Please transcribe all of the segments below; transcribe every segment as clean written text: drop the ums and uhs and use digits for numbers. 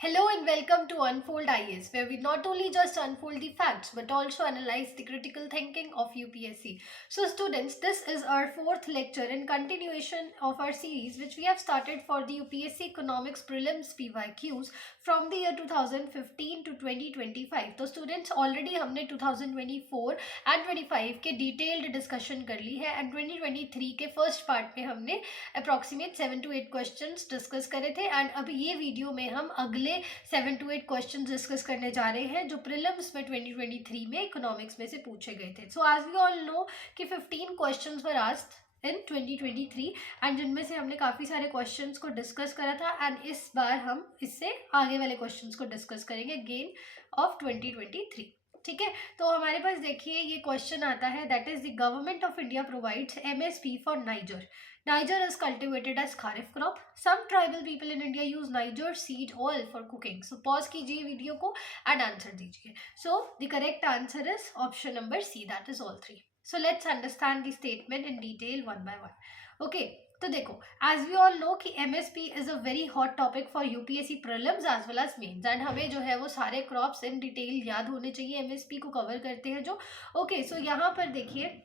Hello and welcome to Unfold IAS, where we not only just unfold the facts but also analyze the critical thinking of UPSC. So, students, this is our fourth lecture in continuation of our series, which we have started for the UPSC Economics Prelims PYQs from the year 2015 to 2025. तो students already हमने 2024 and 25 के detailed discussion कर ली है and 2023 के first part में हमने approximate 7 to 8 questions discuss करे थे and अब ये वीडियो में हम अगले 7 to 8 क्वेश्चन डिस्कस करने जा रहे हैं जो प्रीलिम्स में 2023 में इकोनॉमिक्स में से पूछे गए थे. So as we all know कि 15 questions were asked in 2023 and जिनमें से हमने काफ़ी सारे क्वेश्चंस को डिस्कस करा था एंड इस बार हम इससे आगे वाले क्वेश्चंस को डिस्कस करेंगे गेन ऑफ 2023. ठीक है, तो हमारे पास देखिए ये क्वेश्चन आता है that is the government of India provides MSP for niger. Niger is cultivated as kharif crop. Some tribal people in India use Niger seed oil for cooking. So pause कीजिए video को and answer दीजिए. So the correct answer is option number C. That is all three. So let's understand the statement in detail one by one. Okay. तो देखो as we all know कि MSP is a very hot topic for UPSC prelims as well as mains and हमें जो है वो सारे crops in detail याद होने चाहिए. एमएसपी को कवर करते हैं जो. ओके, सो यहाँ पर देखिए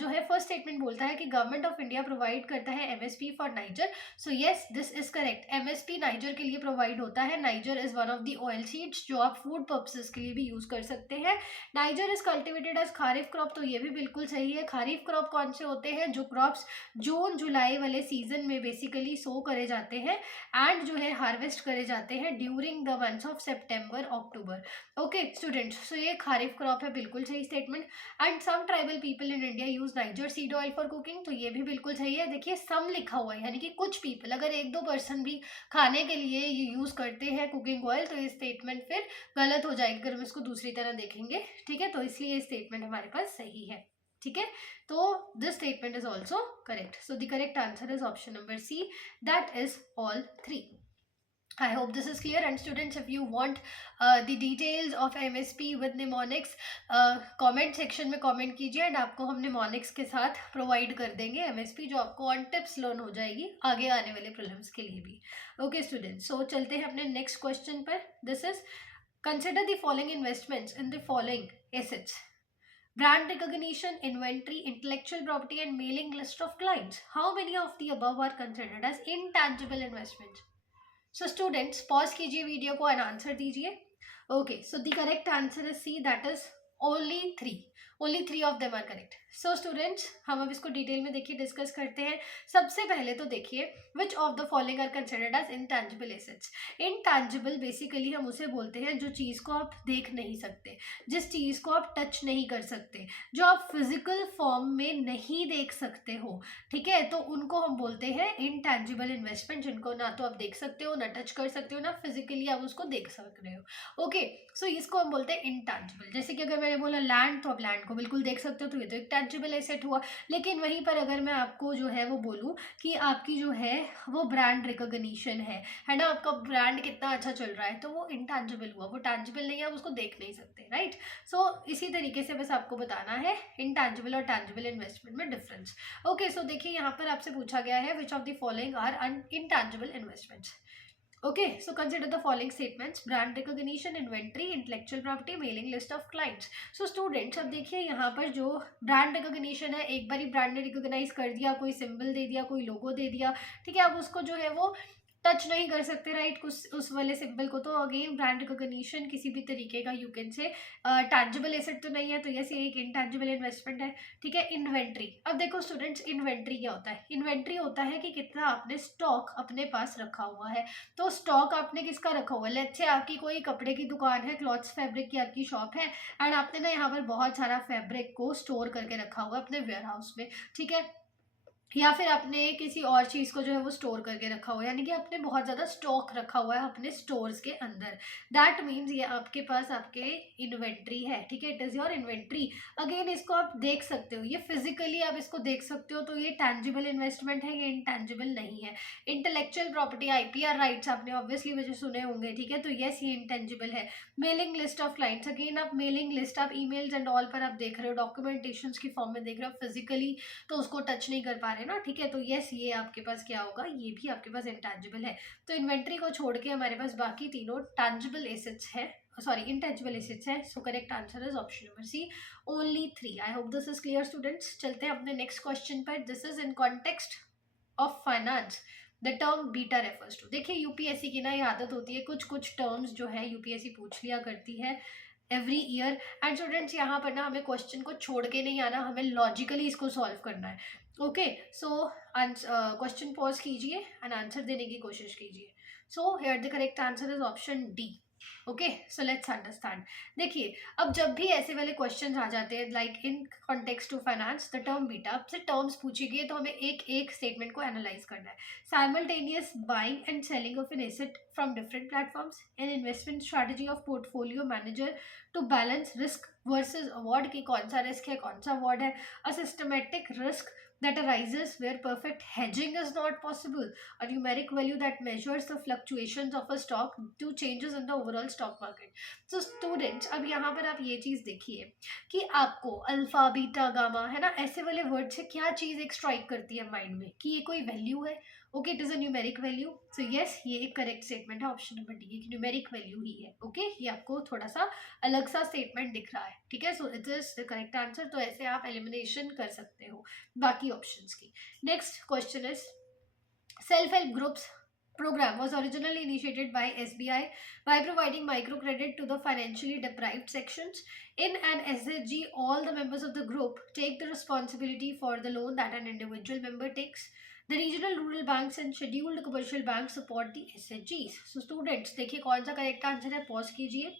जो है फर्स्ट स्टेटमेंट बोलता है कि गवर्नमेंट ऑफ इंडिया प्रोवाइड करता है MSP for niger. So yes, this is correct. MSP niger के लिए प्रोवाइड होता है. Niger is one of the oil seeds जो आप फूड पर्पसेस के लिए भी यूज कर सकते हैं. Niger is cultivated as kharif crop, तो ये भी बिल्कुल सही है. खारिफ क्रॉप कौन से होते हैं? जो क्रॉप्स जून जुलाई वाले सीजन में बेसिकली सो करे जाते हैं एंड जो है हार्वेस्ट करे जाते हैं during the months of September October. Okay students, so ये खारिफ क्रॉप है, बिल्कुल सही statement. And some tribal people in India use niger seed oil for cooking, तो ये भी बिल्कुल सही है. देखिए सम लिखा हुआ है यानी कि कुछ पीपल, अगर एक दो पर्सन भी खाने के लिए ये यूज करते हैं कुकिंग ऑयल तो ये स्टेटमेंट फिर गलत हो जाएगी अगर हम इसको दूसरी तरह देखेंगे. ठीक है, तो इसलिए ये स्टेटमेंट हमारे पास सही है. ठीक है, तो this statement is also correct. So the correct answer is option number C, that is all three. I hope this is clear. And students, if you want the details of MSP with mnemonics, comment section में comment कीजिए and आपको हम mnemonics के साथ provide कर देंगे MSP जो आपको on tips learn हो जाएगी आगे आने वाले prelims के लिए भी. Okay students, so चलते हैं अपने next question पर. This is consider the following investments in the following assets: brand recognition, inventory, intellectual property and mailing list of clients. How many of the above are considered as intangible investments? So students pause कीजिए video को and answer दीजिए. Okay, so the correct answer is C, that is only three of them are correct. So students हम अब इसको detail में देखिए discuss करते हैं. सबसे पहले तो देखिए which of the following are considered as intangible assets. Intangible basically हम उसे बोलते हैं जो चीज़ को आप देख नहीं सकते, जिस चीज़ को आप टच नहीं कर सकते, जो आप फिजिकल फॉर्म में नहीं देख सकते हो. ठीक है, तो उनको हम बोलते हैं इनटैंजिबल इन्वेस्टमेंट, जिनको ना तो आप देख सकते हो, ना टच कर सकते हो, ना फिजिकली आप उसको देख सक रहे हो. ओके, सो इसको हम बोलते हैं इनटैंजिबल. जैसे कि अगर मैंने बोला लैंड, तो आप लैंड को बिल्कुल देख सकते हो, तो ये तो एक टैंजिबल एसेट हुआ. लेकिन वहीं पर अगर मैं आपको जो है वो बोलूँ कि आपकी जो है वो ब्रांड रिकॉग्निशन है ना, आपका ब्रांड कितना अच्छा चल रहा है, तो वो इनटैंजिबल हुआ, वो टैंजिबल नहीं है, आप उसको देख नहीं सकते. राइट, सो इसी तरीके से बस आपको बताना है इनटैंजिबल और टैंजिबल इन्वेस्टमेंट में डिफरेंस. ओके, सो देखिए यहाँ पर आपसे पूछा गया है which of the following are intangible investments. Okay, so consider the following statements: brand recognition, inventory, intellectual property, mailing list of clients. So students, अब देखिए यहाँ पर जो brand recognition है, एक बारी ब्रांड ने रिकोगनाइज कर दिया, कोई सिंबल दे दिया, कोई लोगो दे दिया. ठीक है, अब उसको जो है वो टच नहीं कर सकते. राइट, कुछ उस वाले सिंबल को. तो अगेन ब्रांड रिकॉग्निशन किसी भी तरीके का यू कैन से टैंजिबल एसेट तो नहीं है, तो यस ये एक इनटैंजिबल इन्वेस्टमेंट है. ठीक है, इन्वेंट्री. अब देखो स्टूडेंट्स, इन्वेंट्री क्या होता है? इन्वेंट्री होता है कि कितना आपने स्टॉक अपने पास रखा हुआ है. तो स्टॉक आपने किसका रखा हुआ है? लेट्स से आपकी कोई कपड़े की दुकान है, क्लॉथ्स फैब्रिक की आपकी शॉप है एंड आपने ना यहाँ पर बहुत सारा फैब्रिक को स्टोर करके रखा हुआ है अपने वेयर हाउस में. ठीक है, या फिर आपने किसी और चीज़ को जो है वो स्टोर करके रखा हुआ है, यानी कि आपने बहुत ज़्यादा स्टॉक रखा हुआ है अपने स्टोर्स के अंदर. दैट मीन्स ये आपके पास आपके इन्वेंट्री है. ठीक है, it is your inventory. Again इसको आप देख सकते हो, ये फिजिकली आप इसको देख सकते हो, तो ये टैंजिबल इन्वेस्टमेंट है, ये इनटैंजिबल नहीं है. इंटेलेक्चुअल प्रॉपर्टी, आईपीआर राइट्स आपने ऑब्वियसली वजह सुने होंगे. ठीक है, तो येस ये इंटेंजिबल है. Mailing list of clients, again आप मेलिंग लिस्ट, आप ईमेल्स एंड ऑल पर आप देख रहे हो, डॉक्यूमेंटेशन की फॉर्म में देख रहे हो, फिजिकली तो उसको टच नहीं कर पा रहे है ना, ठीक है। तो यस, ये आपके पास क्या होगा, ये भी आपके पास इंटैंजिबल है। तो इन्वेंट्री को छोड़ के हमारे पास बाकी तीनों टैंजिबल एसेट्स है, सॉरी इंटैंजिबल एसेट्स है। So correct answer is option number C, only 3। I hope this is clear students. चलते हैं अपने नेक्स्ट क्वेश्चन पर। This is in context of finance, the term beta refers to. देखिए UPSC की ना ये आदत होती है, कुछ कुछ टर्म्स जो है यूपीएससी पूछ लिया करती है एवरी ईयर। एंड स्टूडेंट्स यहाँ पर ना हमें क्वेश्चन को छोड़ के नहीं आना, हमें लॉजिकली इसको सॉल्व करना है। ओके, सो क्वेश्चन पॉज कीजिए एंड आंसर देने की कोशिश कीजिए। So here the correct answer is option D. Okay, so let's understand. देखिए, अब जब भी ऐसे वाले क्वेश्चंस आ जाते हैं like in context to finance the term beta, आपसे टर्म्स पूछी गई तो हमें एक एक स्टेटमेंट को एनालाइज करना है। Simultaneous buying and selling of an asset from different platforms, an investment strategy of portfolio manager to balance risk versus award, की कौन सा रिस्क है कौन सा अवॉर्ड है, a systematic risk that arises where perfect hedging is not possible, a numeric value that measures the fluctuations of a stock to changes in the overall stock market. So students, अब यहाँ पर आप ये चीज़ देखिए कि आपको alpha beta gamma है ना, ऐसे वाले वर्ड से क्या चीज़ एक स्ट्राइक करती है माइंड में कि ये कोई वैल्यू है। Okay, it is a numeric value. So yes, ये एक करेक्ट स्टेटमेंट है, ऑप्शन नंबर डी, एक न्यूमेरिक वैल्यू ही है। ओके, ये आपको थोड़ा सा अलग सा स्टेटमेंट दिख रहा है, ठीक है। So it is the correct answer. तो ऐसे आप एलिमिनेशन कर सकते हो बाकी ऑप्शंस की। Next question is self help groups program was originally initiated by SBI by providing microcredit to the financially deprived sections. In an SHG, all the members of the group take the responsibility for the loan that an individual member takes. The regional rural banks and scheduled commercial banks support the SHGs. So students, देखिए कौन सा correct answer है, pause कीजिए।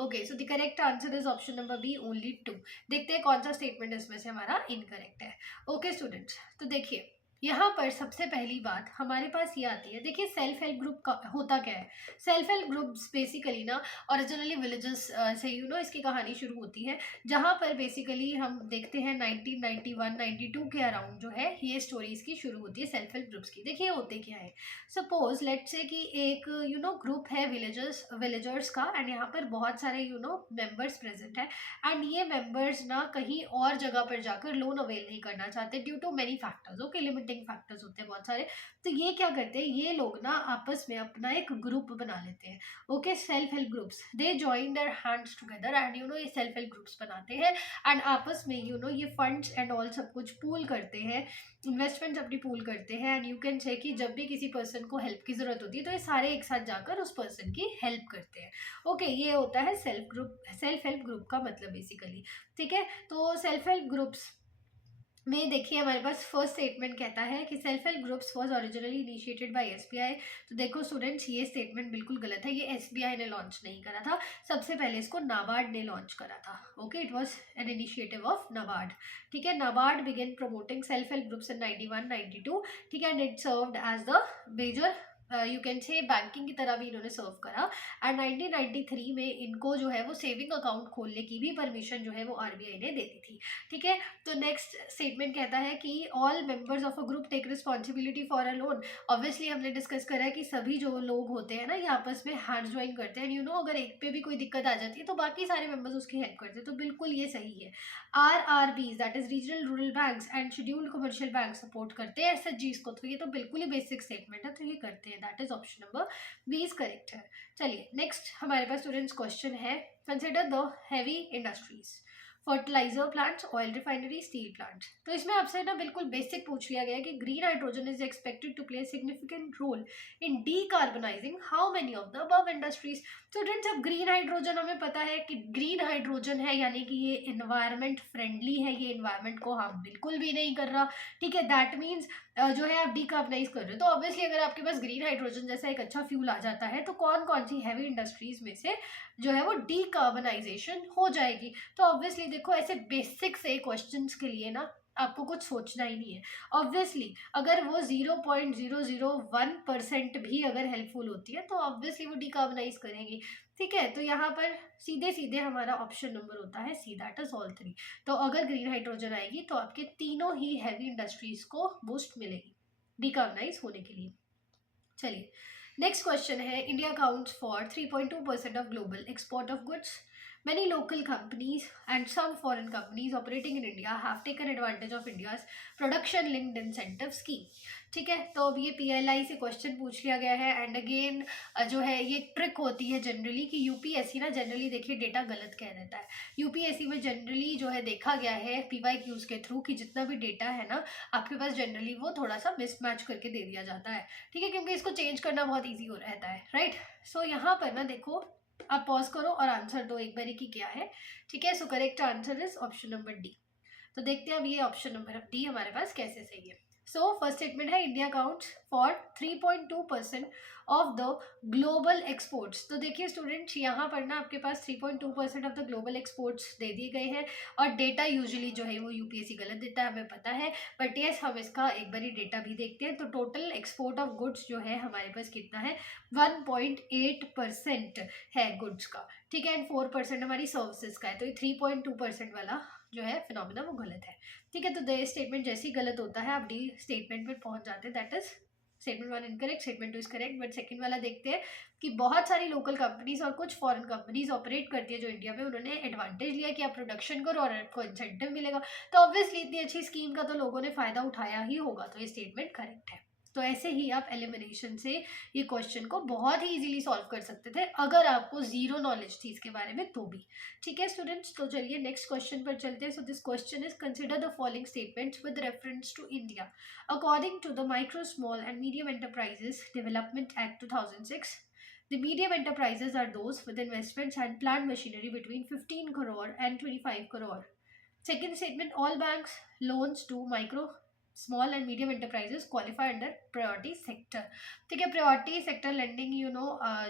Okay, so the correct answer is option number B, only 2। देखते हैं कौन सा statement इसमें से हमारा इनकरेक्ट है। ओके स्टूडेंट्स, तो देखिए यहाँ पर सबसे पहली बात हमारे पास ये आती है। देखिए सेल्फ हेल्प ग्रुप का होता क्या है, सेल्फ हेल्प ग्रुप्स बेसिकली ना ओरिजिनली विलेजेस से इसकी कहानी शुरू होती है, जहाँ पर बेसिकली हम देखते हैं 1991-92 के अराउंड जो है ये स्टोरी इसकी शुरू होती है सेल्फ हेल्प ग्रुप्स की। देखिए होते क्या है, सपोज लेट्स से कि एक ग्रुप है विलेजर्स का, एंड यहाँ पर बहुत सारे मेंबर्स प्रेजेंट है, एंड ये मेंबर्स ना कहीं और जगह पर जाकर लोन अवेल नहीं करना चाहते due to many factors. Okay, limiting factors होते हैं बहुत सारे। तो ये क्या करते हैं, ये लोग ना आपस में अपना एक ग्रुप बना लेते हैं। Okay, self help groups, they join their hands together and ये सेल्फ हेल्प ग्रुप्स बनाते हैं एंड आपस में ये फंड्स एंड ऑल सब कुछ पूल करते हैं, इन्वेस्टमेंट्स अपनी पूल करते हैं। एंड यू कैन से कि जब भी किसी पर्सन को हेल्प की जरूरत होती है तो ये सारे एक साथ जाकर उस पर्सन की हेल्प करते हैं। ओके, ये होता है सेल्फ हेल्प ग्रुप का मतलब बेसिकली, ठीक है। तो सेल्फ हेल्प ग्रुप्स में देखिए हमारे पास फर्स्ट स्टेटमेंट कहता है कि self help groups was originally initiated by SBI. तो देखो स्टूडेंट्स, ये स्टेटमेंट बिल्कुल गलत है, ये एसबीआई ने लॉन्च नहीं करा था, सबसे पहले इसको नाबार्ड ने लॉन्च करा था। Okay, it was an initiative of NABARD, ठीक है। NABARD began promoting self help groups in 91-92, ठीक है, and it served as the major you can say banking की तरह भी इन्होंने सर्व करा। एंड 1993 में इनको जो है वो सेविंग अकाउंट खोलने की भी परमिशन जो है वो आरबीआई ने दे दी थी, ठीक है। तो नेक्स्ट स्टेटमेंट कहता है कि all members of a group take responsibility for a loan. Obviously हमने डिस्कस करा है कि सभी जो लोग होते हैं ना ये आपस में हैंड ज्वाइन करते हैं, अगर एक पे भी कोई दिक्कत आ जाती है तो बाकी सारे मेंबर्स उसकी हेल्प करते हैं, तो बिल्कुल ये सही है। RRBs that is regional rural banks and scheduled commercial bank support करते हैं एसएचजीज को, तो ये तो बिल्कुल ही बेसिक स्टेटमेंट है, तो ये करते हैं, that is option number B is correct है। चलिए नेक्स्ट हमारे पास स्टूडेंट्स क्वेश्चन है, consider the heavy industries, fertiliser plants, oil refinery, steel plants. तो इसमें आपसे ना बिल्कुल बेसिक पूछ लिया गया है कि green hydrogen is expected to play significant role in decarbonizing how many of the above industries. Students, अब ग्रीन हाइड्रोजन हमें पता है कि ग्रीन हाइड्रोजन है यानी कि ये इन्वायरमेंट फ्रेंडली है, ये इन्वायरमेंट को हार्म बिल्कुल भी नहीं कर रहा, ठीक है। दैट मीन्स जो है आप डीकार्बनाइज कर रहे हो। तो ऑब्वियसली अगर आपके पास ग्रीन हाइड्रोजन जैसा एक अच्छा फ्यूल आ जाता है तो कौन कौन सी हैवी इंडस्ट्रीज में से जो है वो डीकार्बनाइजेशन हो जाएगी। तो ऑब्वियसली देखो ऐसे बेसिक से क्वेश्चंस के लिए ना आपको कुछ सोचना ही नहीं है। ऑब्वियसली अगर वो 0.001% भी अगर हेल्पफुल होती है तो ऑब्वियसली वो डीकार्बनाइज करेंगी, ठीक है। तो यहाँ पर सीधे सीधे हमारा ऑप्शन नंबर होता है सी, दैट इज ऑल 3। तो अगर ग्रीन हाइड्रोजन आएगी तो आपके तीनों ही हैवी इंडस्ट्रीज को बूस्ट मिलेगी डीकार्बनाइज होने के लिए। चलिए नेक्स्ट क्वेश्चन है, India accounts for 3.2% of global export of goods Many local companies and some foreign companies operating in India have taken advantage of India's production linked incentive scheme. ठीक है, तो अब ये PLI से क्वेश्चन पूछ लिया गया है एंड अगेन जो है ये ट्रिक होती है जनरली कि यूपीएससी ना जनरली देखिए डेटा गलत कह देता है। यूपीएससी में जनरली जो है देखा गया है PYQs के थ्रू कि जितना भी डेटा है ना आपके पास जनरली वो थोड़ा सा मिसमैच करके दे दिया जाता है। ठीक है, क्योंकि इसको चेंज करना बहुत ईजी हो रहता है, राइट। सो यहाँ पर ना देखो, आप पॉज करो और आंसर दो एक बारी की क्या है। ठीक है, so correct answer is option number D. तो देखते हैं अब ये ऑप्शन नंबर डी हमारे पास कैसे सही है। सो फर्स्ट स्टेटमेंट है India accounts for 3.2% of the global exports. तो देखिए स्टूडेंट्स यहाँ पर ना आपके पास 3.2% ऑफ द ग्लोबल एक्सपोर्ट्स दे दिए गए हैं और डेटा यूजुअली जो है वो यूपीएससी गलत देता है, हमें पता है, बट यस हम इसका एक बारी डेटा भी देखते हैं। तो टोटल एक्सपोर्ट ऑफ गुड्स जो है हमारे पास कितना है, 1.8% है गुड्स का। ठीक है, एंड 4% हमारी सर्विसेज का है। तो ये 3.2% वाला जो है फिनोमिना वो गलत है। ठीक है, तो द स्टेटमेंट जैसे ही गलत होता है आप डी स्टेटमेंट में पहुंच जाते हैं, that is statement 1 incorrect, statement 2 is correct. But second वाला देखते हैं कि बहुत सारी लोकल कंपनीज और कुछ फॉरेन कंपनीज ऑपरेट करती है जो इंडिया में, उन्होंने एडवांटेज लिया कि आप प्रोडक्शन करो और आपको इंसेंटिव मिलेगा। तो ऑब्वियसली इतनी अच्छी स्कीम का तो लोगों ने फायदा उठाया ही होगा, तो ये स्टेटमेंट करेक्ट है। तो ऐसे ही आप एलिमिनेशन से ये क्वेश्चन को बहुत ही इजीली सॉल्व कर सकते थे अगर आपको जीरो नॉलेज थी इसके बारे में तो भी। ठीक है स्टूडेंट्स, तो चलिए नेक्स्ट क्वेश्चन पर चलते हैं। So this question is consider the following statements with reference to India according to the micro small and medium enterprises development act 2006। The medium enterprises are those with investments and plant machinery between 15 crore and 25 crore. Second statement, all banks loans to micro small and medium enterprises qualify under priority sector. ठीक है, priority sector lending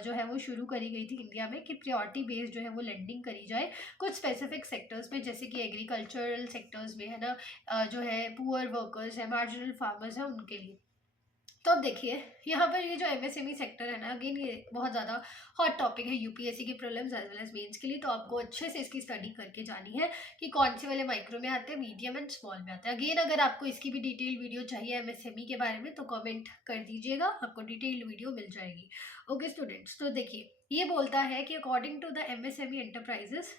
जो है वो शुरू करी गई थी India में कि प्रायोरिटी बेस्ड जो है वो लेंडिंग करी जाए कुछ स्पेसिफिक सेक्टर्स में, जैसे कि एग्रीकल्चरल सेक्टर्स में है ना, जो है पुअर वर्कर्स है, मार्जिनल फार्मर्स है, उनके लिए। तो अब देखिए यहाँ पर ये जो एमएसएमई सेक्टर है ना, अगेन ये बहुत ज़्यादा हॉट टॉपिक है यूपीएससी के prelims as well as mains के लिए। तो आपको अच्छे से इसकी स्टडी करके जानी है कि कौन से वाले माइक्रो में आते हैं, मीडियम एंड स्मॉल में आते हैं। अगेन अगर आपको इसकी भी डिटेल वीडियो चाहिए एमएसएमई के बारे में तो कमेंट कर दीजिएगा, आपको डिटेल्ड वीडियो मिल जाएगी। ओके स्टूडेंट्स, तो देखिए ये बोलता है कि according to the MSME enterprises,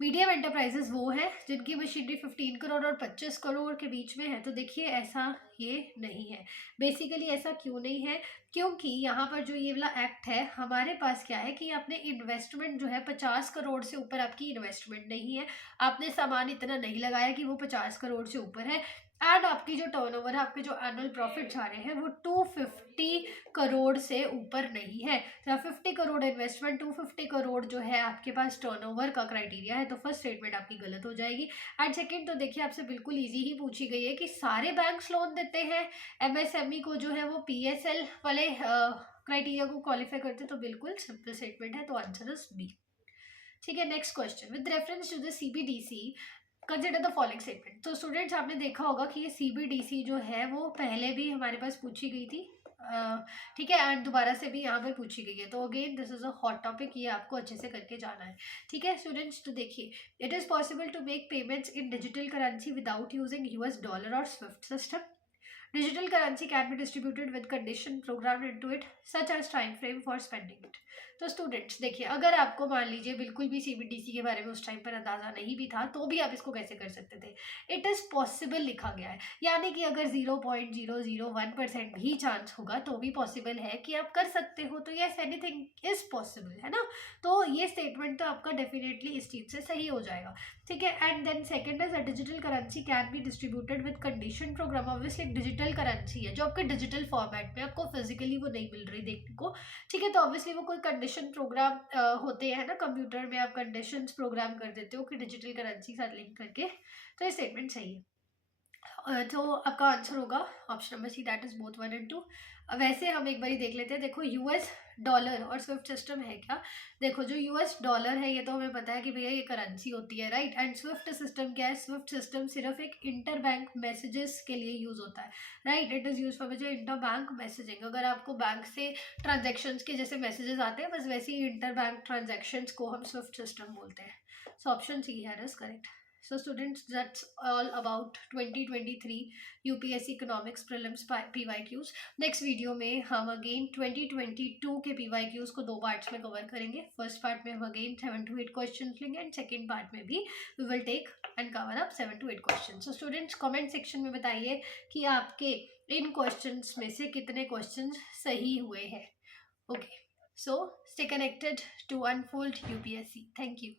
medium enterprises वो है जिनकी मशीनरी 15 करोड़ और 25 करोड़ के बीच में है। तो देखिए ऐसा ये नहीं है। बेसिकली ऐसा क्यों नहीं है, क्योंकि यहाँ पर जो ये वाला एक्ट है हमारे पास क्या है कि आपने इन्वेस्टमेंट जो है 50 करोड़ से ऊपर आपकी इन्वेस्टमेंट नहीं है, आपने सामान इतना नहीं लगाया कि वो 50 करोड़ से ऊपर है, एंड आपकी जो टर्नओवर है, आपके जो एनुअल प्रॉफिट आ रहे हैं वो 250 करोड़ से ऊपर नहीं है। तो 50 करोड़ इन्वेस्टमेंट, 250 करोड़ जो है आपके पास टर्नओवर का क्राइटेरिया है, तो फर्स्ट स्टेटमेंट आपकी गलत हो जाएगी। एंड सेकंड, तो देखिए आपसे बिल्कुल इजी ही पूछी गई है कि सारे बैंक्स लोन देते हैं एमएसएमई को जो है वो पीएसएल वाले क्राइटेरिया को क्वालिफाई करते, तो बिल्कुल सिंपल स्टेटमेंट है, तो आंसर इज बी। ठीक है, next question, with reference to the CBDC consider the following statement. तो स्टूडेंट्स आपने देखा होगा कि ये सीबीडीसी जो है वो पहले भी हमारे पास पूछी गई थी, ठीक है, एंड दोबारा से भी यहाँ पे पूछी गई है। तो again this is a hot topic, ये आपको अच्छे से करके जाना है। ठीक है स्टूडेंट्स, तो देखिए it is possible to make payments in digital currency without using US dollar और SWIFT system. Digital currency can be distributed with condition programmed into it, such as time frame for spending it. तो students देखिए, अगर आपको मान लीजिए बिल्कुल भी CBDC के बारे में उस टाइम पर अंदाज़ा नहीं भी था तो भी आप इसको कैसे कर सकते थे, इट इज़ पॉसिबल लिखा गया है, यानी कि अगर 0.001% भी चांस होगा तो भी पॉसिबल है कि आप कर सकते हो। तो यस, एनीथिंग इज़ पॉसिबल, है ना। तो ये स्टेटमेंट तो आपका डेफिनेटली इस चीज़ से सही हो जाएगा। ठीक है, and then second is a digital currency can be distributed with condition program. Obviously digital currency है जो आपके डिजिटल फॉर्मेट में, आपको फिजिकली वो नहीं मिल रही देखने को। ठीक है, तो ऑब्वियसली वो कोई कंडीशन प्रोग्राम होते हैं ना, कंप्यूटर में आप कंडीशंस प्रोग्राम कर देते हो कि डिजिटल करेंसी साथ लिंक करके। तो ये स्टेटमेंट सही है। तो आपका आंसर होगा option number C, that is both 1 and 2। वैसे हम एक बार देख लेते हैं। देखो यूएस डॉलर और स्विफ्ट सिस्टम है क्या। देखो जो यूएस डॉलर है ये तो हमें पता है कि भैया ये करेंसी होती है, राइट। एंड स्विफ्ट सिस्टम क्या है, स्विफ्ट सिस्टम सिर्फ एक इंटर बैंक मैसेजेस के लिए यूज़ होता है, right. It is use for जो इंटर बैंक मैसेजिंग। अगर आपको बैंक से ट्रांजेक्शन्स के जैसे मैसेजेस आते हैं, बस वैसे ही इंटर बैंक ट्रांजेक्शन्स को हम स्विफ्ट सिस्टम बोलते हैं। सो ऑप्शन सी है is correct. So students, that's all about 2023 UPSC economics prelims PYQs. Next video में हम अगेन 2022 के PYQs को दो पार्ट्स में कवर करेंगे. फर्स्ट पार्ट में हम अगेन 7 to 8 क्वेश्चन लेंगे एंड सेकेंड पार्ट में भी we will take and cover up 7 to 8 question. So students comment section में बताइए कि आपके इन क्वेश्चंस में से कितने क्वेश्चंस सही हुए हैं. Okay, so stay connected to Unfold UPSC. Thank you.